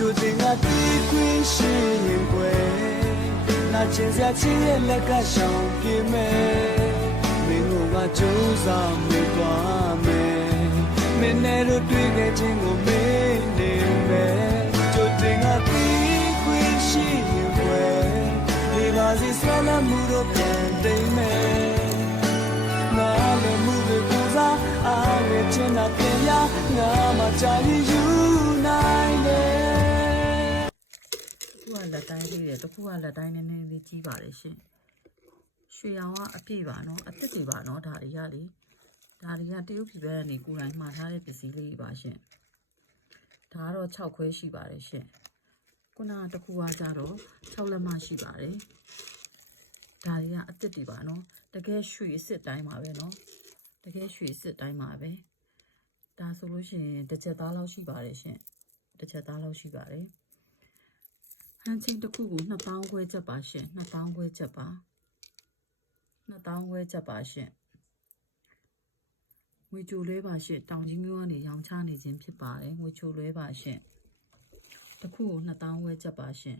就定啊地归是因归，那千下千夜来个上给妹，没我啊就上没多妹，没奈路对个情我没你妹，就定啊地归是因归，你把这算了木头变对妹。ငါလည်းမှုတွေပူစားအားနဲ့ချင်တာပြန်ရငါမှကြာရင်ယူနိုင်တယ်ခုကလက်တိုင်းလေးတယ်တခုကလက်တိုင်းနည်းနည်းလေးကြီးပါတယ်ရှင်ရွှေရောင်ကအပြည့်ပါနော်အသက်တွေပါနော်ဒါတွေကလေဒါတွေကတရုတ်ပြည်ဘက်ကနေကိုယ်တိုင်မှာထားတဲ့ပစ္စည်းလေးပါရှင်ဒါကတော့6ခွဲရှိပါတယ်ရှင်ခုနကတခုကကြတော့6လက်မရှိပါတယ်ဒါတွေကအသက်တွေပါနော်တကယ်ရွှေအစ်စ်တိုင်းပါပဲเนาะတကယ်ရွှေအစ်စ်တိုင်းပါပဲဒါဆိုလို့ရှိရင်တစ်ချက်သားလောက်ရှိပါတယ်ရှင်တစ်ချက်သားလောက်ရှိပါတယ်ဟန်ချင်းတစ်ခုကို2000ခွဲချက်ပါရှင်2000ခွဲချက်ပါ2000ခွဲချက်ပါရှင်ငွေချိုလွဲပါရှင်တောင်ကြီးမျိုးကနေရောင်းချနေခြင်းဖြစ်ပါတယ်ငွေချိုလွဲပါရှင်တစ်ခုကို2000ခွဲချက်ပါရှင်